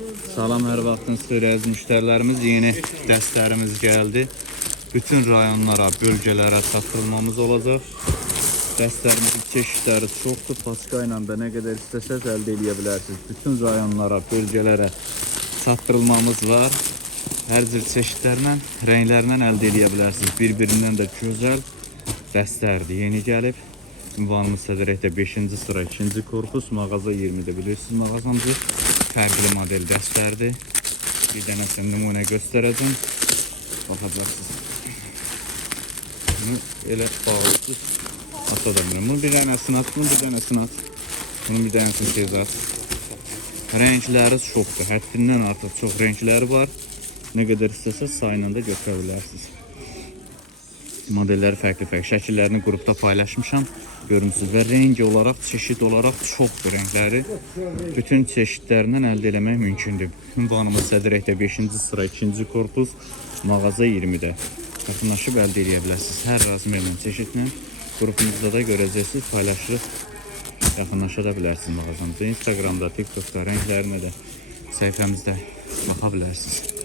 Salam, hər vaxtınız xeyir əziz müştərilərimiz. Yeni dəstlərimiz gəldi. Bütün rayonlara, bölgələrə çatdırılmamız olacaq. Dəstlərimizin çeşidləri çoxdur. Paska ilə də nə qədər istəsəz əldə edə bilərsiniz. Bütün rayonlara, bölgələrə çatdırılmamız var. Hər cür çeşidlərlə, rənglərlə əldə edə bilərsiniz. Bir-birindən də gözəl dəstlərdir. Yeni gəlib. Ünvanımız Sədərəkdə 5-ci sıra 2-ci korpus, mağaza 20-də bilirsiniz mağazamızı. Fərqli model dəstlərdir. Bir dənə sizə nümunə göstərəcəm. Baxacaqsınız. Bunu elə bağlısız ata da bilmirəm. Bunu bir dənəsini at, bunu bir dənəsini at. Bunun bir dənəsini tez at. Rəngləri çoxdur. Həddindən artıq çox rəngləri var. Nə qədər istəsəz sayla da götürə bilərsiniz. Modelləri fərqli-fərqli şəkillərini qrupda paylaşmışam. Görürsünüz və rengi olaraq, çeşid olaraq çoxdur rəngləri. Bütün çeşidlərindən əldə etmək mümkündür. Ünvanımız Sədərəkdə 5-ci sıra 2-ci korpus, mağaza 20-də. Yaxınlaşıb əldə edə bilərsiniz. Hər razmerlə çeşidlə qrupumuzda da görəcəksiniz, paylaşırıq. Yaxınlaşa da bilərsiniz mağazamızda. Instagramda, TikTokda rənglərinə də səhifəmizdə baxa bilərsiniz.